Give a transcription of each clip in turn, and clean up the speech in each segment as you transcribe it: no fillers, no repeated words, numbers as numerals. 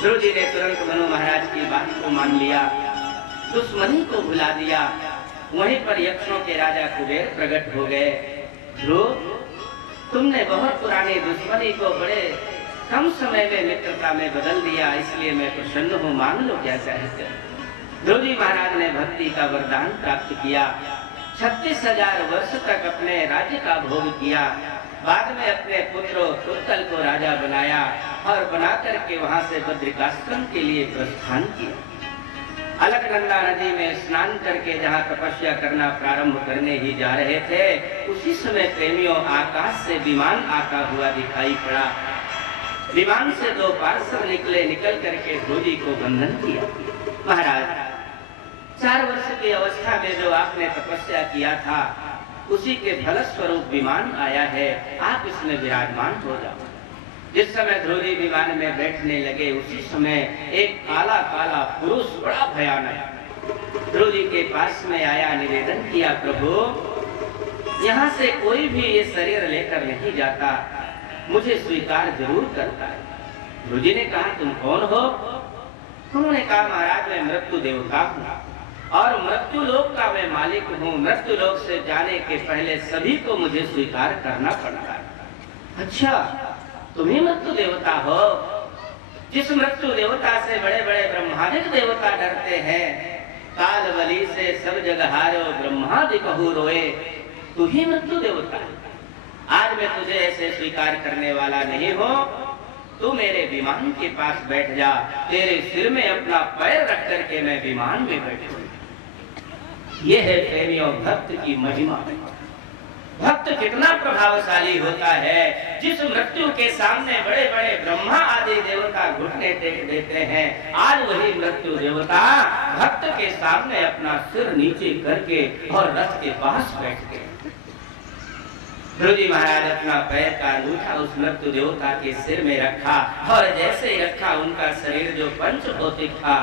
ध्रुव जी ने तुरंत मनु महाराज की बात को मान लिया, दुश्मनी को भुला दिया। वहीं पर यक्षों के राजा कुबेर प्रकट हो गए। ध्रुव, तुमने बहुत पुरानी दुश्मनी को बड़े कम समय में मित्रता में बदल दिया, इसलिए मैं प्रसन्न हूँ, मांग लो क्या चाहते। ध्रुव जी महाराज ने भक्ति का वरदान प्राप्त किया। 36,000 वर्ष तक अपने राज्य का भोग किया। बाद में अपने पुत्र उत्तल को राजा बनाया और बनाकर के वहां से बद्रिकाश्रम के लिए प्रस्थान किया। अलकनंदा नदी में स्नान करके जहाँ तपस्या करना प्रारंभ करने ही जा रहे थे, उसी समय प्रेमियों आकाश से विमान आता हुआ दिखाई पड़ा। विमान से 2 पार्षद निकले, निकल करके ध्रुव जी को वंदन किया। महाराज, 4 वर्ष की अवस्था में जो आपने तपस्या किया था, उसी के फल स्वरूप विमान आया है, आप इसमें विराजमान हो जाओ। जिस समय ध्रुव जी विमान में बैठने लगे, उसी समय एक काला काला पुरुष बड़ा भयानक ध्रुव जी के पास में आया, निवेदन किया, प्रभु यहाँ से कोई भी ये शरीर लेकर नहीं जाता, मुझे स्वीकार जरूर करता है। ध्रुव जी ने कहा, तुम कौन हो? उन्होंने कहा, महाराज मैं मृत्यु देवता हूँ और मृत्यु लोक का मैं मालिक हूँ। मृत्यु लोक से जाने के पहले सभी को मुझे स्वीकार करना पड़ता है। अच्छा, तुम ही मृत्यु देवता हो? जिस मृत्यु देवता से बड़े बड़े ब्रह्मांडिक देवता डरते हैं, काल बलि से सब जगह हारो ब्रह्मादि कहू रोए, तू ही मृत्यु देवता है। आज मैं तुझे ऐसे स्वीकार करने वाला नहीं हूँ। तू मेरे विमान के पास बैठ जा, तेरे सिर में अपना पैर रख करके मैं विमान में बैठूं। ये है प्रेमियों भक्त की महिमा। भक्त कितना प्रभावशाली होता है। जिस मृत्यु के सामने बड़े बड़े ब्रह्मा आदि देवता घुटने टेक देते हैं, आज वही मृत्यु देवता भक्त के सामने अपना सिर नीचे करके और रथ के पास बैठते हैं। ध्रुव जी महाराज अपना पैर का अंगूठा उस मृत्यु देवता के सिर में रखा और जैसे ही रखा, उनका शरीर जो पंचभौतिक था,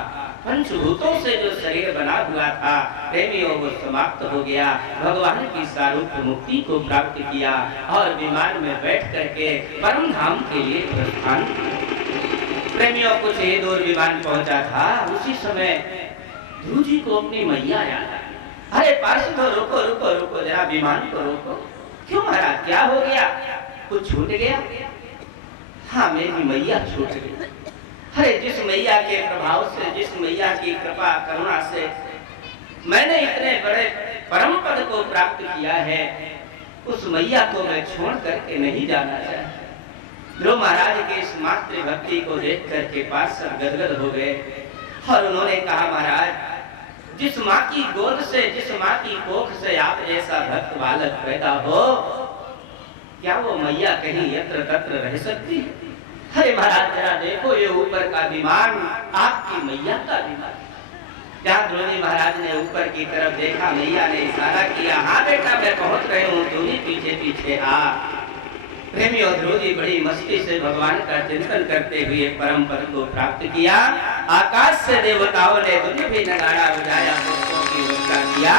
पंचभूतों से जो शरीर बना हुआ था, प्रेमियों वो समाप्त हो गया। भगवान की सारूप मुक्ति को प्राप्त किया और विमान में बैठ करके परम धाम के लिए प्रस्थान किया। प्रेमियों कुछ ही दूर विमान पहुंचा था, उसी समय ध्रुव जी को अपनी मैया याद आई। अरे पार्षदों, रुको रुको रुको, जरा विमान को रोको। क्यों महाराज, क्या हो गया? कुछ छूट गया? हाँ, मेरी मैया छूट गई। अरे जिस मैया के प्रभाव से, जिस मैया की कृपा करुणा से मैंने इतने बड़े परम पद को प्राप्त किया है, उस मैया को मैं छोड़ करके नहीं जाना चाहता। ध्रुव महाराज के इस मातृ भक्ति को देख करके पार्षद गदगद हो गए और उन्होंने कहा, महाराज जिस माँ की गोद से, जिस माँ की कोख से आप जैसा भक्त बालक पैदा हो, क्या वो मैया कहीं यत्र तत्र रह सकती है? अरे महाराज जरा देखो, ये ऊपर का विमान आपकी मैया का विमान। जहाँ ध्रुव जी महाराज ने ऊपर की तरफ देखा, मैया ने इशारा किया, हाँ बेटा मैं पहुंच रहे हूँ, तू ही पीछे पीछे आ। प्रेमियों, ध्रुव जी बड़ी मस्ती से भगवान का चिंतन करते हुए परम पद को प्राप्त किया। आकाश से देवताओं ने दुनिया भी नगाड़ा बजाया, पुष्पों की वर्षा किया।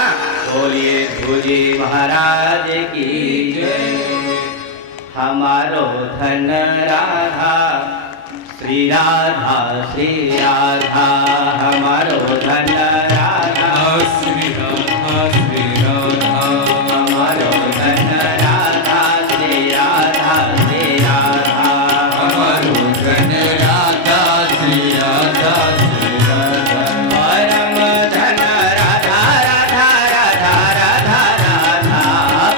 बोलिए ध्रुव जी महाराज की जय। हमारो धन राधा, श्री राधा श्री राधा, हमारो धन राधा, श्री राधा श्री राधा, हमारो धन राधा, श्री राधा श्री राधा, हमारो धन राधा, श्री राधा श्री राधा, परम धन राधा राधा राधा राधा राधा,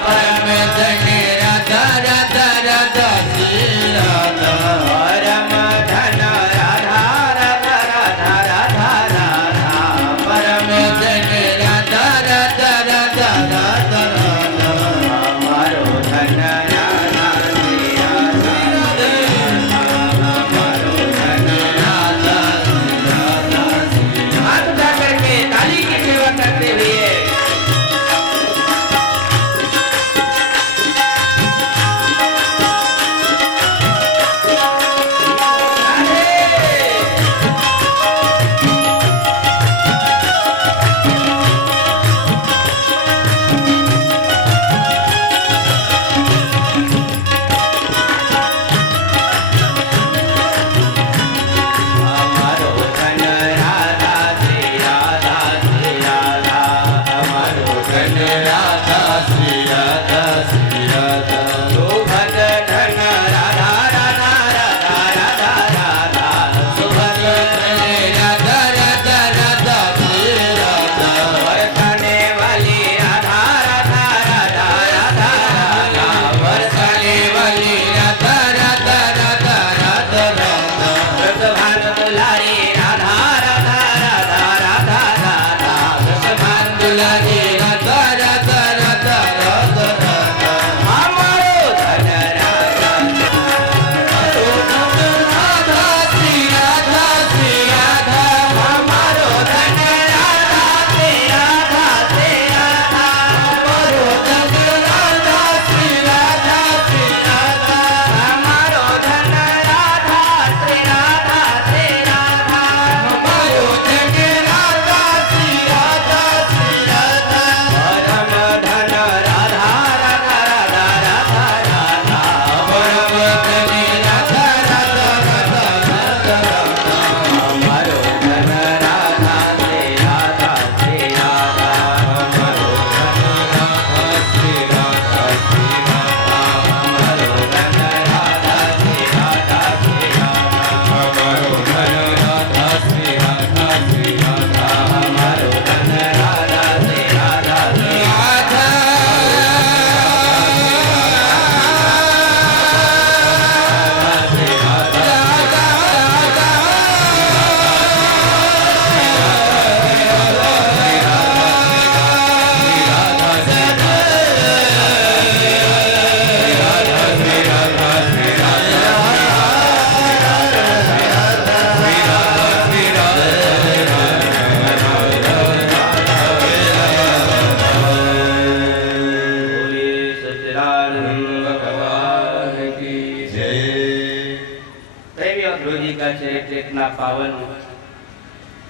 परम धन राधा राधा राधा श्री राधा, परम धन राधा राधा राधा राधा राधा, परम गुरु जी का चरित्र इतना पावन।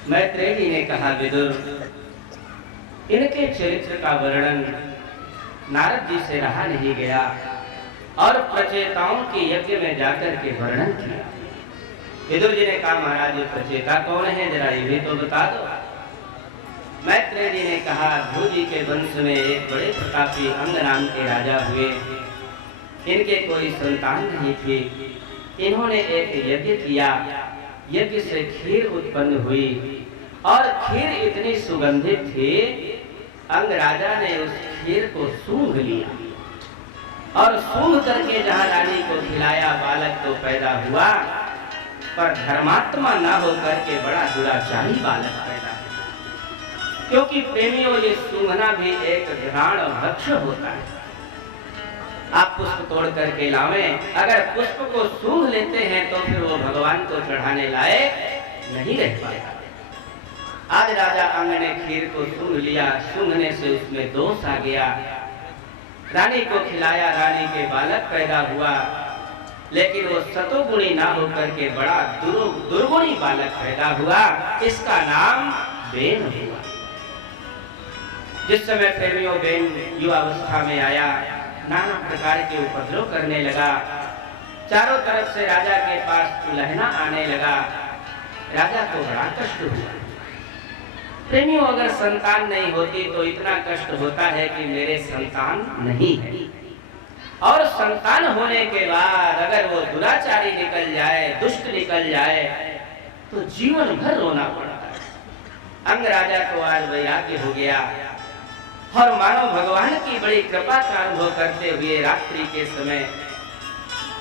मैत्रेय जी ने कहा, विदुर, इनके चरित्र का वर्णन नारद जी से रहा नहीं गया और प्रचेताओं के यज्ञ में जाकर के वर्णन किया। विदुर जी ने कहा, महाराज ये प्रचेता कौन है, जरा ये भी तो बता दो। मैत्रेय जी ने कहा, ध्रुव जी के वंश में एक बड़े प्रतापी अंग नाम के राजा हुए। इनके कोई संतान नहीं थी। इन्होंने एक यज्ञ किया, यज्ञ से खीर उत्पन्न हुई और खीर इतनी सुगंधित थी, अंग राजा ने उस खीर को सूंघ लिया और सूंघ करके जहां रानी को खिलाया, बालक तो पैदा हुआ, पर धर्मात्मा न होकर के बड़ा दुराचारी बालक पैदा हुआ। क्योंकि प्रेमियों, ये सूंघना भी एक घ्राण भक्ष होता है। आप पुष्प तोड़ करके लावें, अगर पुष्प को सूंघ लेते हैं तो फिर वो भगवान को चढ़ाने लायक नहीं रह पाएगा। आज राजा अंग ने खीर को सूंघ लिया, सूंघने से उसमें दोष आ गया। रानी को खिलाया, रानी के बालक पैदा हुआ, लेकिन वो सतोगुणी ना होकर के बड़ा दुर्गुणी बालक पैदा हुआ। इसका नाम बेन हुआ। जिस समय प्रेमियों बेन युवावस्था में आया, नाना प्रकार के उपद्रव करने लगा। चारों तरफ से राजा के पास उलहना आने लगा। राजा को बड़ा कष्ट हुआ। प्रेमियों, अगर संतान नहीं होती तो इतना कष्ट होता है कि मेरे संतान नहीं है, और संतान होने के बाद अगर वो दुराचारी निकल जाए, दुष्ट निकल जाए, तो जीवन भर रोना पड़ता है। अंग राजा को आज वैराग्य हो गया और मानो भगवान की बड़ी कृपा का अनुभव करते हुए रात्रि के समय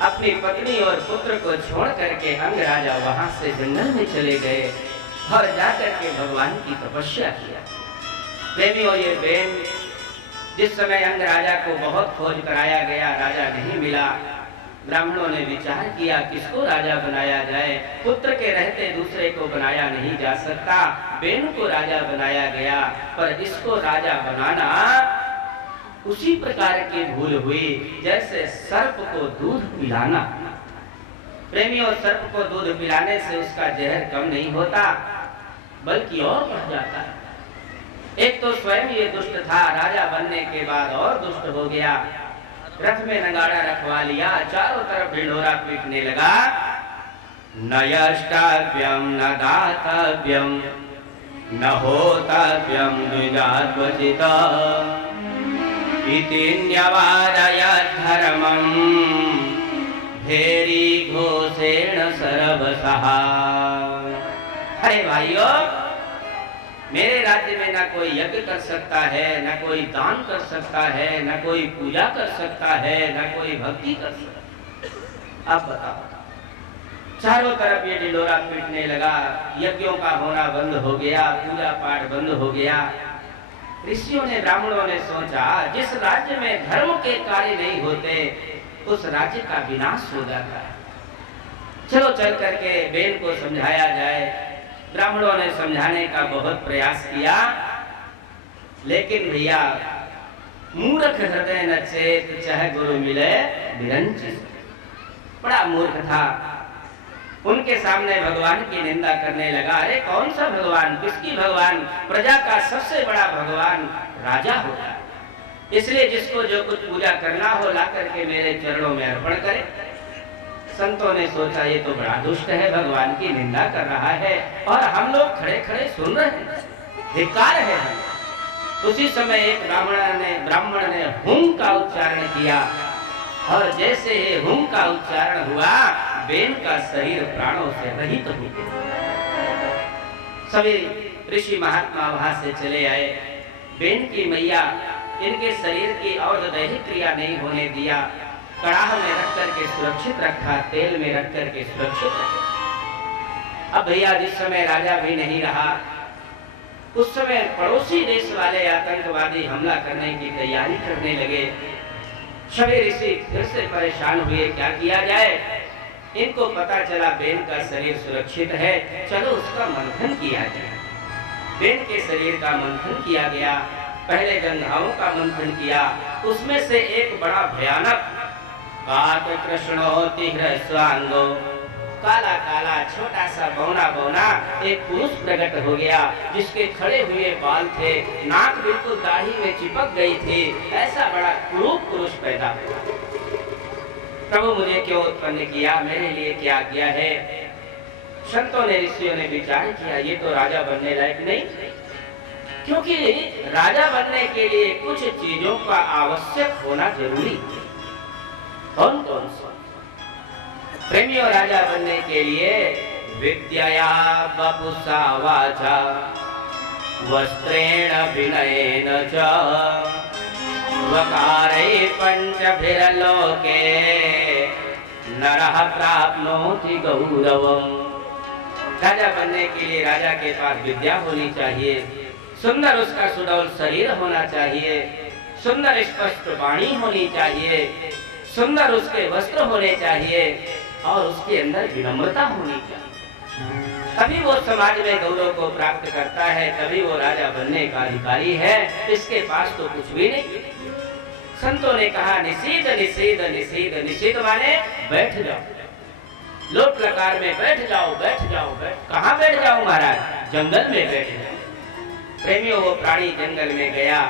अपनी पत्नी और पुत्र को छोड़ करके अंग राजा वहां से जंगल में चले गए और जाकर के भगवान की तपस्या किया। प्रेमियों, ये बेन जिस समय अंग राजा को बहुत खोज कराया गया, राजा नहीं मिला। ब्राह्मणों ने विचार किया किसको राजा बनाया जाए। पुत्र के रहते दूसरे को बनाया नहीं जा सकता। बेन को राजा बनाया गया, पर इसको राजा बनाना उसी प्रकार की भूल हुई जैसे सर्प को दूध पिलाना। प्रेमियों, सर्प को दूध पिलाने से उसका जहर कम नहीं होता, बल्कि और बढ़ जाता है। एक तो स्वयं ये दुष्ट था, राजा बनने के बाद और दुष्ट हो गया। रथ में नगाड़ा रखवा लिया, चारों तरफ ढिंढोरा पीटने लगा। न यष्टाभ्यम न दातव्यम न होतव्यम द्विजात्वचित इति न्यवादयत् धर्मं भेरी घोषेण सर्वसः। अरे भाइयों, मेरे राज्य में ना कोई यज्ञ कर सकता है, ना कोई दान कर सकता है, ना कोई पूजा कर सकता है, ना कोई भक्ति कर सकता है। अब बताओ, चारों तरफ ये ढिंढोरा पीटने लगा, यज्ञों का होना बंद हो गया, पूजा पाठ बंद हो गया। ऋषियों ने, ब्राह्मणों ने सोचा जिस राज्य में धर्म के कार्य नहीं होते उस राज्य का विनाश हो जाता है। चलो चल करके बेन को समझाया जाए। ब्राह्मणों ने समझाने का बहुत प्रयास किया, लेकिन भैया मूर्ख हृदय न चेत चाहे गुरु मिले बिरंचित। बड़ा मूर्ख था। उनके सामने भगवान की निंदा करने लगा। अरे कौन सा भगवान, किसकी भगवान? प्रजा का सबसे बड़ा भगवान राजा होता है, इसलिए जिसको जो कुछ पूजा करना हो ला करके मेरे चरणों में अर्पण करे। संतों ने सोचा ये तो बड़ा दुष्ट है, भगवान की निंदा कर रहा है और हम लोग खड़े खड़े सुन रहे हैं, धिक्कार है। उसी समय एक ब्राह्मण ने हुम का उच्चारण किया और जैसे ये हुम का उच्चारण हुआ, बेन का शरीर प्राणों से रहित हो गया। सभी ऋषि महात्मा वहां से चले आए। बेन की मैया इनके शरीर की और दैहिक क्रिया नहीं होने दिया। कड़ाह में रख करके सुरक्षित रखा, तेल में रख करके सुरक्षित रखा। अब भैया जिस समय राजा भी नहीं रहा, उस समय पड़ोसी देश वाले आतंकवादी हमला करने की तैयारी करने लगे। सभी ऋषि फिर से परेशान हुए, क्या किया जाए। इनको पता चला बेन का शरीर सुरक्षित है, चलो उसका मंथन किया जाए। बेन के शरीर का मंथन किया गया। पहले गंगाओं का मंथन किया, उसमें से एक बड़ा भयानक काक कृष्णोति ह्रस्वांगो काला काला छोटा सा बौना बौना एक पुरुष प्रकट हो गया, जिसके खड़े हुए बाल थे, नाक बिल्कुल दाढ़ी में चिपक गई थी। ऐसा बड़ा क्रूर पुरुष पैदा हुआ। प्रभु मुझे क्यों उत्पन्न किया, मेरे लिए क्या किया है? संतों ने, ऋषियों ने विचार किया, ये तो राजा बनने लायक नहीं, क्योंकि राजा बनने के लिए कुछ चीजों का आवश्यक होना जरूरी। कौन कौन सा? प्रेमियों, राजा बनने के लिए विद्या वपुषा वाचा वस्त्रेण विनयेन च वकारै पंचभिर्लोके नरः प्राप्नोति गौरवम्। राजा बनने के लिए राजा के पास विद्या होनी चाहिए, सुंदर उसका सुडौल शरीर होना चाहिए, सुंदर स्पष्ट वाणी होनी चाहिए, सुंदर उसके वस्त्र होने चाहिए और उसके अंदर विनम्रता होनी चाहिए। तभी वो समाज में गौरव को प्राप्त करता है, तभी वो राजा बनने का अधिकारी है। इसके पास तो कुछ भी नहीं। संतों ने कहा निषेध निषेध निषेध। निषेध माने बैठ जाओ, लोट लकार में बैठ जाओ, बैठ जाओ, कहाँ बैठ जाओ महाराज? जंगल में बैठ जाओ। प्रेमियों, वो प्राणी जंगल में गया।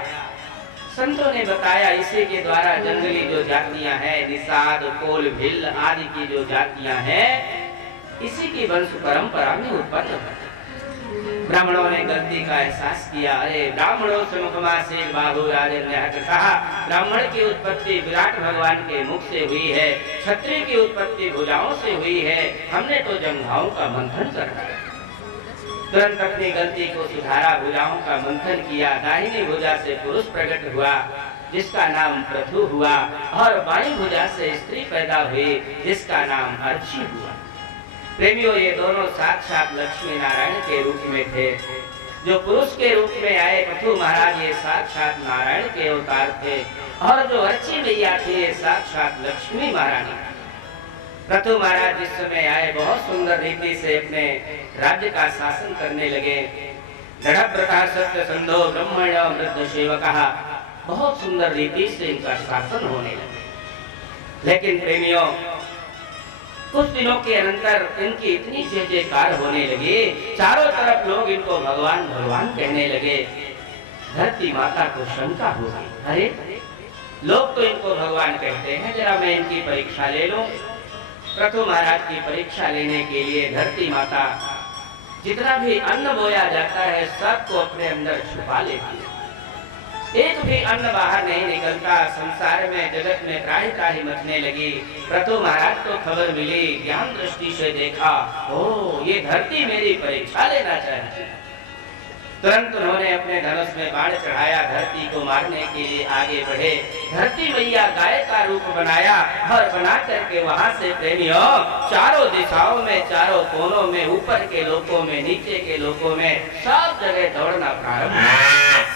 संतों ने बताया इसी के द्वारा जंगली जो जातियां हैं, निषाद, कोल, भिल्ल आदि की जो जातियां हैं, इसी की वंश परंपरा में उत्पन्न हुई। ब्राह्मणों ने गलती का एहसास किया। अरे ब्राह्मणों से मुखमा से बाहु राजन ने कहा, ब्राह्मण की उत्पत्ति विराट भगवान के मुख से हुई है, क्षत्रिय की उत्पत्ति भुजाओं से हुई है, हमने तो जंघाओं का मंथन करना है। तुरंत अपनी गलती को सुधारा, भुजाओं का मंथन किया। दाहिनी भुजा से पुरुष प्रकट हुआ, जिसका नाम पृथु हुआ, और बाईं भुजा से स्त्री पैदा हुई, जिसका नाम अर्ची हुआ। प्रेमियों, ये दोनों साक्षात लक्ष्मी नारायण के रूप में थे। जो पुरुष के रूप में आए पृथु महाराज, ये साक्षात नारायण के अवतार थे, और जो अर्ची मैया थी, ये साक्षात लक्ष्मी महारानी। पृथु महाराज जिस समय आए, बहुत सुंदर रीति से अपने राज्य का शासन करने लगे। दृढ़व्रतः सत्य संधो ब्रह्मण्य वृद्ध सेवकः, बहुत सुंदर रीति से इनका शासन होने लगे। लेकिन प्रेमियों, कुछ दिनों के अंतर इनकी इतनी जय जयकार होने लगी, चारों तरफ लोग इनको भगवान भगवान कहने लगे। धरती माता को शंका हो गई, अरे लोग तो इनको भगवान कहते हैं, जरा मैं इनकी परीक्षा ले लूं। पृथु महाराज की परीक्षा लेने के लिए धरती माता जितना भी अन्न बोया जाता है, सबको अपने अंदर छुपा लेती है। एक भी अन्न बाहर नहीं निकलता। संसार में, जगत में त्राही त्राही मचने लगी। पृथु महाराज को खबर मिली, ज्ञान दृष्टि से देखा, ओ ये धरती मेरी परीक्षा लेना चाहती है। तुरंत उन्होंने अपने धनुष में बाण चढ़ाया, धरती को मारने के लिए आगे बढ़े। धरती मैया गाय का रूप बनाया, और बना करके वहां से प्रेमियों चारों दिशाओं में, चारों कोनों में, ऊपर के लोकों में, नीचे के लोकों में, सब जगह दौड़ना प्रारंभ हुआ।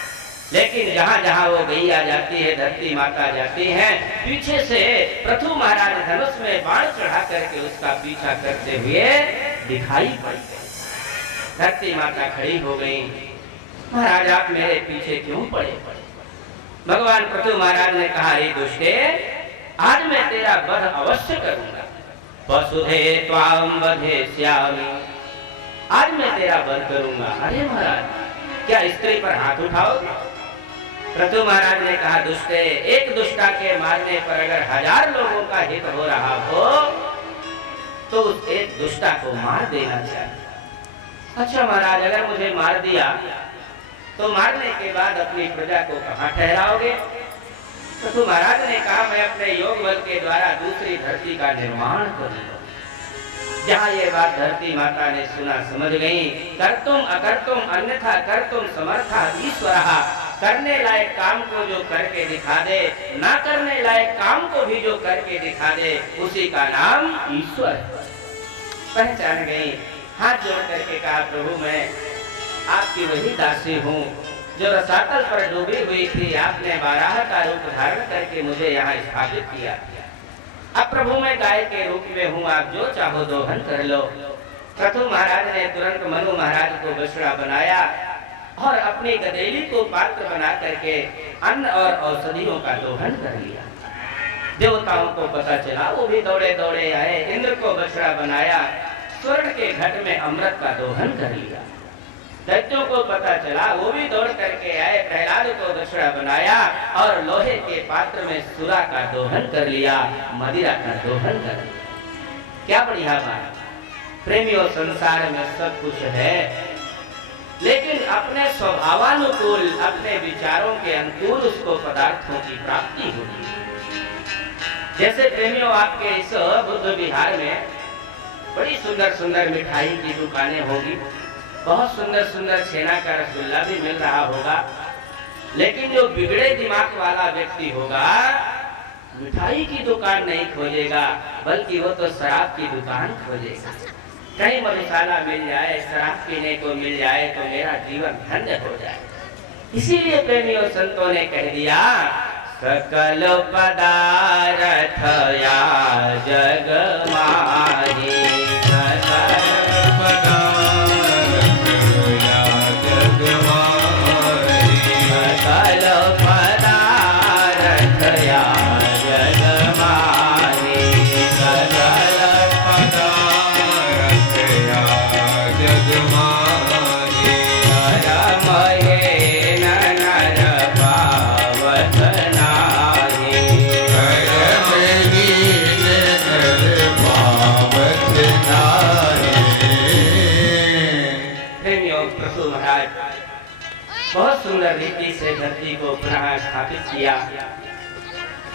लेकिन जहाँ जहाँ वो गैया जाती है, धरती माता जाती है, पीछे से पृथु महाराज धनुष में बाण चढ़ा करके उसका पीछा करते हुए दिखाई पड़ गए। धरती माता खड़ी हो गई, महाराज आप मेरे पीछे क्यों पड़े? भगवान पृथु महाराज ने कहा, हे दुष्टे, आज मैं तेरा वध अवश्य करूंगा। वसुधे त्वां वधेष्यामि, आज मैं तेरा वध करूंगा। अरे महाराज, क्या स्त्री पर हाथ उठाओगे? पृथु महाराज ने कहा, दुष्टे, एक दुष्टा के मारने पर अगर 1000 लोगों का हित हो रहा हो, तो उस एक दुष्टा को मार देना चाहिए। अच्छा महाराज, अगर मुझे मार दिया तो मारने के बाद अपनी प्रजा को कहाँ ठहराओगे? तो महाराज ने कहा, मैं अपने योग बल के द्वारा दूसरी धरती का निर्माण करूंगा। जहाँ ये बात धरती माता ने सुना, समझ गई, कर्तुम अकर्तुम अन्यथा कर्तुम समर्था ईश्वरः। करने लायक काम को जो करके दिखा दे, ना करने लायक काम को भी जो करके दिखा दे, उसी का नाम ईश्वर है। पहचान गई, हाथ जोड़ करके कहा, प्रभु मैं आपकी वही दासी हूँ जो रसातल पर डूबी हुई थी। आपने बाराह का रूप धारण करके मुझे यहाँ स्थापित किया। अब प्रभु मैं गाय के रूप में हूँ, आप जो चाहो दोहन कर लो। पृथु महाराज ने तुरंत मनु महाराज को बछड़ा बनाया और अपनी गदेली को पात्र बना करके अन्न और औषधियों का दोहन कर लिया। देवताओं को पता चला, वो भी दौड़े दौड़े आए, इंद्र को बछड़ा बनाया, स्वर्ण के घट में अमृत का दोहन कर लिया। दैत्यों को पता चला, वो भी दौड़ करके आए, प्रहलाद को दक्षिणा बनाया और लोहे के पात्र में सुरा का दोहन कर लिया, मदिरा का दोहन कर लिया। क्या बढ़िया बात। प्रेमियों, संसार में सब कुछ है, लेकिन अपने स्वभावानुकूल, अपने विचारों के अनुकूल उसको पदार्थों की प्राप्ति होगी। जैसे प्रेमियों, आपके इस बुद्ध विहार में बड़ी सुंदर सुंदर मिठाई की दुकानें होगी, बहुत सुंदर सुंदर छेना का रसगुल्ला भी मिल रहा होगा, लेकिन जो बिगड़े दिमाग वाला व्यक्ति होगा मिठाई की दुकान नहीं खोलेगा, बल्कि वो तो शराब की दुकान खोलेगा। कहीं मधुशाला मिल जाए, शराब पीने को मिल जाए तो मेरा जीवन धन्य हो जाए। इसीलिए प्रेमियों, संतों ने कह दिया, सकल पदार्थ या जग माही, सकल पदार्थ या जग माही, सकल पदार्थ या जग माही, सकल पदार्थ या जग माही, रमये नर पावत नाही, रमये नर पावत नाही। प्रेमियों, प्रभु महाराज बहुत सुंदर रीति से धरती को पुनः स्थापित किया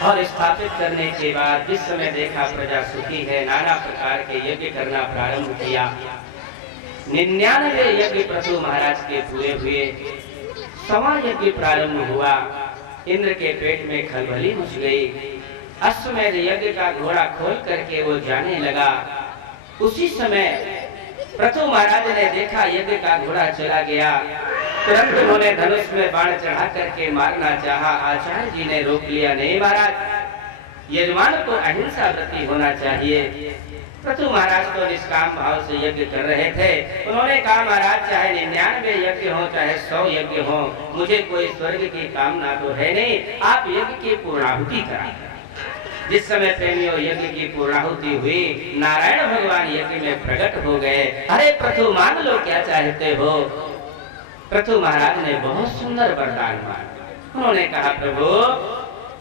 और स्थापित करने के बाद जिस समय देखा प्रजा सुखी है, नाना प्रकार के यज्ञ करना प्रारंभ किया। 99 यज्ञ प्रभु महाराज के पूरे हुए, 100वां यज्ञ प्रारंभ हुआ। इंद्र के पेट में खलबली मच गई। अश्वमेध यज्ञ का घोड़ा खोल करके वो जाने लगा। उसी समय प्रभु महाराज ने देखा यज्ञ का घोड़ा चला गया। तुरंत उन्होंने धनुष में बाण चढ़ा करके मारना चाहा। आचार्य जी ने रोक लिया, नहीं महाराज, यजमान को अहिंसा व्रती होना चाहिए। प्रभु महाराज तो निष्काम भाव से यज्ञ कर रहे थे। उन्होंने कहा, महाराज चाहे 99 यज्ञ हो चाहे 100 यज्ञ हो, मुझे कोई स्वर्ग की कामना तो है नहीं, आप यज्ञ की पूर्णाहुति करा। जिस समय प्रेमियों यज्ञ की पूर्णाहुति हुई, नारायण भगवान यज्ञ में प्रकट हो गए। अरे प्रभु, मान लो क्या चाहते हो। प्रभु महाराज ने बहुत सुंदर वरदान मांगा। उन्होंने कहा, प्रभु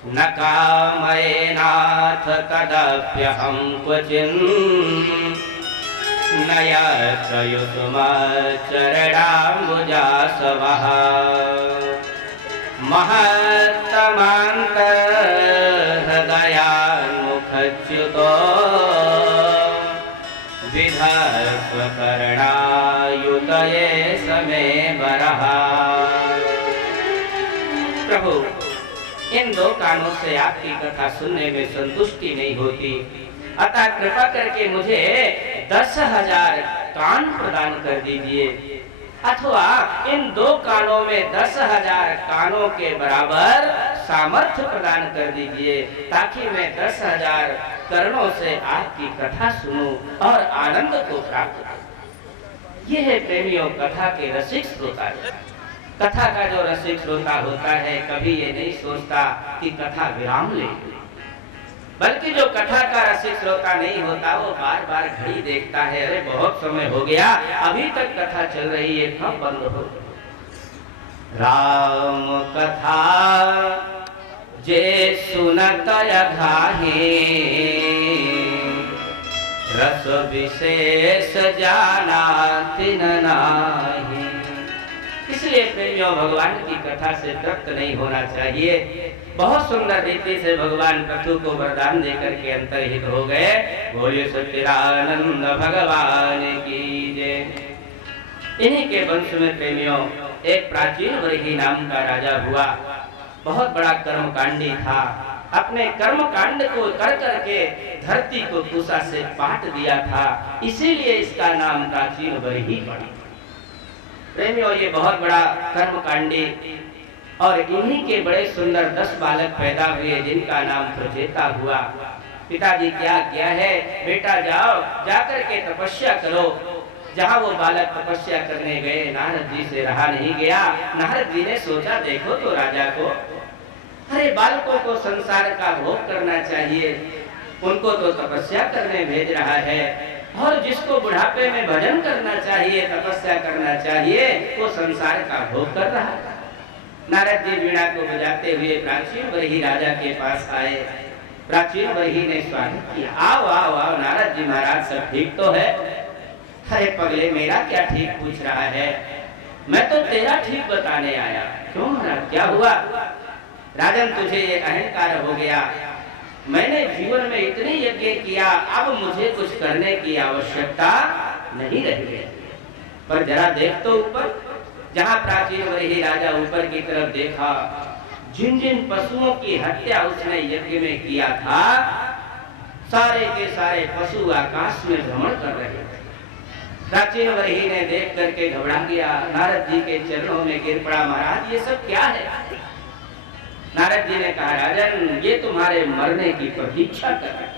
न कामये नाथ तदप्यहं क्वचिन्, न यत्र युष्म चरणाम्बुजासवः, महत्तमान्त हृदयान्मुखच्युतो विधस्वकर्णायुतये समे वरः। प्रभु, इन 2 कानों से आपकी कथा सुनने में संतुष्टि नहीं होती, अतः कृपा करके मुझे 10,000 कान प्रदान कर दीजिए, अथवा इन 2 कानों में 10,000 कानों के बराबर सामर्थ्य प्रदान कर दीजिए, ताकि मैं 10,000 कर्णों से आपकी कथा सुनूं और आनंद को प्राप्त करूं। ये है प्रेमियों कथा के रसिक श्रोता। कथा का जो रसिक श्रोता होता है, कभी ये नहीं सोचता कि कथा विराम ले, बल्कि जो कथा का रसिक श्रोता नहीं होता वो बार बार घड़ी देखता है, अरे बहुत समय हो गया, अभी तक कथा चल रही है, कब बंद हो। राम कथा जे सुनत अघाही, रस विशेष जाना तिन नाही। इसलिए प्रेमियों, भगवान की कथा से तृप्त नहीं होना चाहिए। बहुत सुंदर रीति से भगवान पृथु को वरदान देकर के अंतर्हित हो गए। बोलिए सच्चिदानंद भगवान की जय। इन्हीं के वंश में प्रेमियों एक प्राचीन वरही नाम का राजा हुआ। बहुत बड़ा कर्मकांडी था। अपने कर्म कांड को कर करके धरती को पूसा से पाट दिया था, इसीलिए इसका नाम प्राचीन वरही पड़ा। प्रेमियों, ये बहुत बड़ा कर्मकांडी और इन्हीं के बड़े सुंदर 10 बालक पैदा हुए, जिनका नाम प्रचेता हुआ। पिताजी क्या किया है, बेटा जाओ जाकर के तपस्या करो। जहाँ वो बालक तपस्या करने गए, नारद जी से रहा नहीं गया। नारद जी ने सोचा, देखो तो राजा को, अरे बालकों को संसार का भोग करना चाहिए, उनको तो तपस्या करने भेज रहा है। और जिसको बुढ़ापे में भजन करना चाहिए, तपस्या करना चाहिए, वो संसार का भोग कर रहा था। नारद जी वीणा को बजाते हुए प्राचीन बरही राजा के पास आए। प्राचीन बरही ने स्वागत किया। आओ आओ आओ नारद जी महाराज, सब ठीक तो है? अरे पगले, मेरा क्या ठीक पूछ रहा है, मैं तो तेरा ठीक बताने आया। क्यों महाराज, क्या हुआ? राजन, तुझे ये अहंकार हो गया, मैंने जीवन में इतने यज्ञ किया, अब मुझे कुछ करने की आवश्यकता नहीं रही है। पर जरा देख तो ऊपर। जहां प्राचीन वही राजा ऊपर की तरफ देखा, जिन जिन पशुओं की हत्या उसने यज्ञ में किया था, सारे के सारे पशु आकाश में भ्रमण कर रहे थे। प्राचीन वही ने देख करके घबरा गया, नारद जी के चरणों में गिर पड़ा। महाराज, ये सब क्या है? नारद जी ने कहा, राजन, ये तुम्हारे मरने की प्रतीक्षा कर रहे हैं।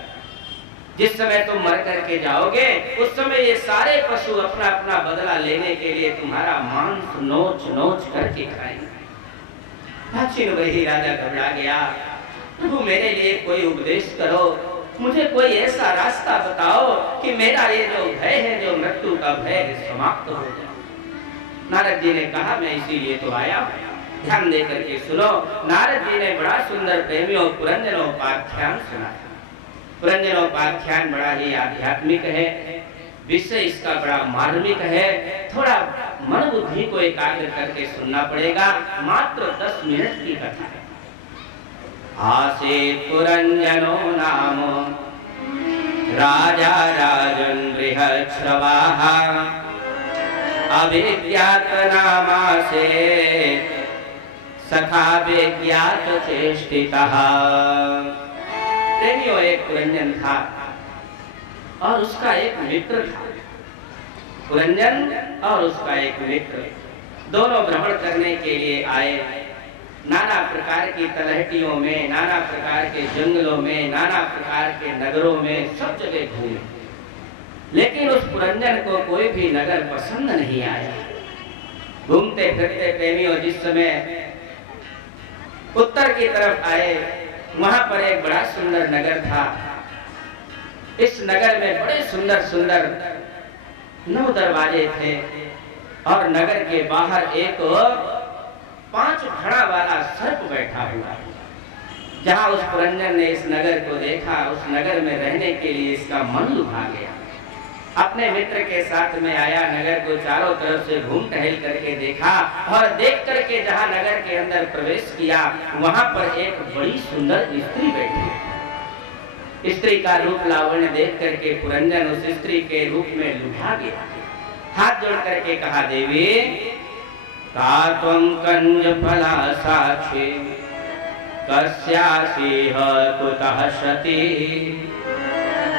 जिस समय तुम मर करके जाओगे, उस समय ये सारे पशु अपना अपना बदला लेने के लिए तुम्हारा मांस नोच नोच करके खाएंगे। प्राचीन वही राजा घबरा गया। प्रभु, मेरे लिए कोई उपदेश करो, मुझे कोई ऐसा रास्ता बताओ कि मेरा ये जो भय है, जो मृत्यु का भय, समाप्त हो जाए। नारद जी ने कहा, मैं इसीलिए तो आया हूं, ध्यान दे करके सुनो। नारद जी ने बड़ा सुंदर प्रेमियों पुरंजनोपाख्यान सुना। पुरंजनोपाख्यान बड़ा ही आध्यात्मिक है, विषय इसका बड़ा मार्मिक है। थोड़ा मन बुद्धि को एकाग्र करके सुनना पड़ेगा। मात्र 10 मिनट की कथा है। आसे पुरंजनो नाम राजा राजन बृहच्छ्रवाः, अभिज्ञात नामासे सखा विज्ञात चेष्टितः। प्रेमियों, एक पुरंजन था और उसका एक मित्र था। पुरंजन और उसका एक मित्र दोनों भ्रमण करने के लिए आए। नाना प्रकार की तलहटियों में, नाना प्रकार के जंगलों में, नाना प्रकार के नगरों में, सब जगह घूमे, लेकिन उस पुरंजन को कोई भी नगर पसंद नहीं आया। घूमते फिरते प्रेमियों जिस समय उत्तर की तरफ आए, वहां पर एक बड़ा सुंदर नगर था। इस नगर में बड़े सुंदर सुंदर 9 दरवाजे थे और नगर के बाहर एक 5 घड़ा वाला सर्प बैठा हुआ। जहां उस पुरंजन ने इस नगर को देखा, उस नगर में रहने के लिए इसका मन लुभा गया। अपने मित्र के साथ में आया, नगर को चारों तरफ से घूम टहल करके देखा और देख करके जहां नगर के अंदर प्रवेश किया, वहां पर एक बड़ी सुंदर स्त्री बैठी। स्त्री का रूप लावण्य देख करके पुरंजन उस स्त्री के रूप में लुभा गया। हाथ जोड़ करके कहा, देवी का त्वं कंज फला साक्षी कस्यासीह कुतः सती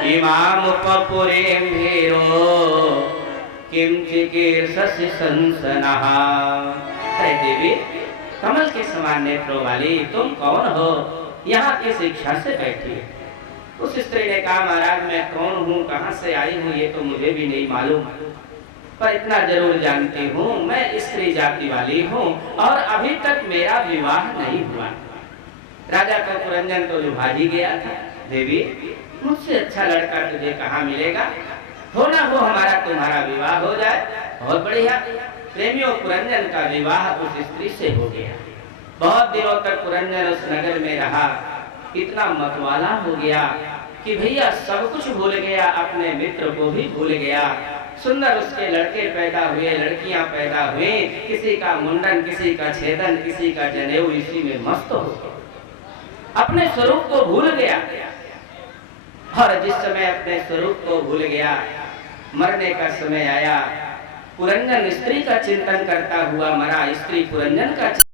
इमामुपपुरीं भीरो किं चिकीर्षसि संसनः। अरे देवी, कमल के समान नेत्रों वाली तुम कौन हो? यहाँ किस इच्छा से बैठी है? उस स्त्री ने कहा, महाराज, मैं कौन हूँ, कहाँ से आई हूँ, ये तो मुझे भी नहीं मालूम, पर इतना जरूर जानती हूँ, मैं स्त्री जाति वाली हूँ और अभी तक मेरा विवाह नहीं हुआ। राजा का पुरंजन तो लुभा ही गया था। देवी, मुझसे अच्छा लड़का तुझे कहाँ मिलेगा? हो ना हो हमारा तुम्हारा विवाह हो जाए, बहुत बढ़िया। प्रेमियों, पुरंजन का विवाह उस स्त्री से हो गया। बहुत दिनों तक पुरंजन उस नगर में रहा। इतना मतवाला हो गया कि भैया सब कुछ भूल गया, अपने मित्र को भी भूल गया। सुंदर उसके लड़के पैदा हुए, लड़कियां पैदा हुई, किसी का मुंडन, किसी का छेदन, किसी का जनेऊ, इसी में मस्त हो गया, अपने स्वरूप को भूल गया। और जिस समय अपने स्वरूप को भूल गया, मरने का समय आया, पुरंजन स्त्री का चिंतन करता हुआ मरा। स्त्री पुरंजन का